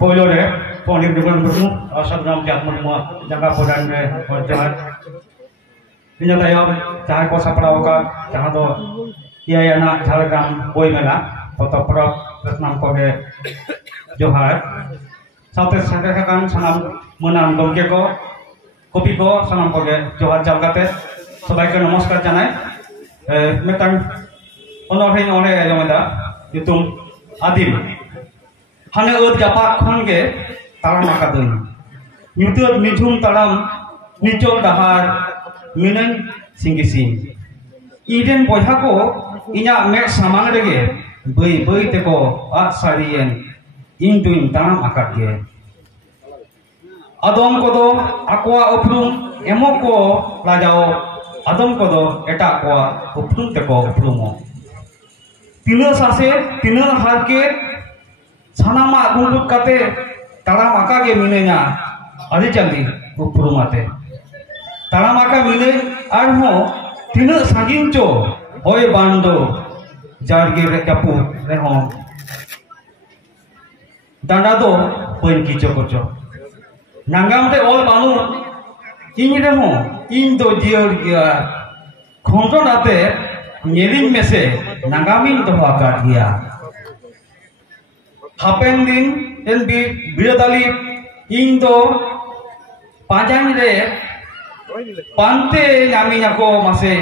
पोलो रे पंडित रघुनाथ मुर्मू साधुराम चाँद मुर्मू जगह प्रदान रे जोहार इन तायम जहाँ को सापड़ाव का जहाँ दो इयाना झारग्राम बोई मेला पतप परब रत्नाम को जोहार साथे सेटेरखान सानाम मोनाम गमके को कपि को सानाम को जोहार जालगाते सबाई के नमस्कार जानाय मेटां अनरहें ओने जमेदा युतुम आदिम हाने ओद जापाक खन गे ताराम आकादों न्यूतुर निझुम ताराम निचोल डाहार मिनन सिंगिसिन इडेन बयहा को इना मे सामांग रेगे बै बै तेको आ सारियन इन दुइन ताराम आकाद गे आदम कोदो आकोआ उपरुम एमो को लाजाओ आदम कोदो एटा कोआ उपरुम तेको उपरुमो तीना सासे तीना हार के सानामा गुंडुक काते ताराम आका गे मिनेना आदि चांदी उपरुमाते ताराम आका मिने आर हो तीना सागिन चो होय बांडो जारगे रे कापु रे हो दांडा दो बन किचो कोचो नांगाम ते ऑल बानु इन रे हो इन दो जियर गिया खोंटन आते नेलिम मेसे नांगामिन तो आका दिया हापेन दिन एन बी बिरदाली इन दो पाजान रे पांते नामिना को मासे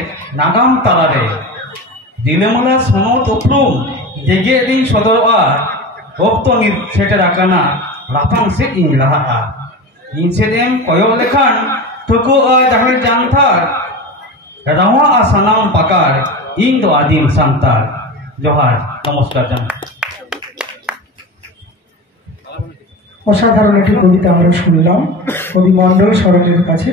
नागाम तालारे दिनेमला सोनो तोप्रुम जेगे दिन सदरआ ओक्तो नि सेटेराकाना लाफांग से इन लाहा इन सेदेम कयो लेखान थको जहां जानथार रावा आसानाम पाकार इन दो आदिम सांतार जोहार नमस्कार जान অসাধারণ একটি কবিতা আমরা শুনলাম কবি মন্ডল সরণের কাছে।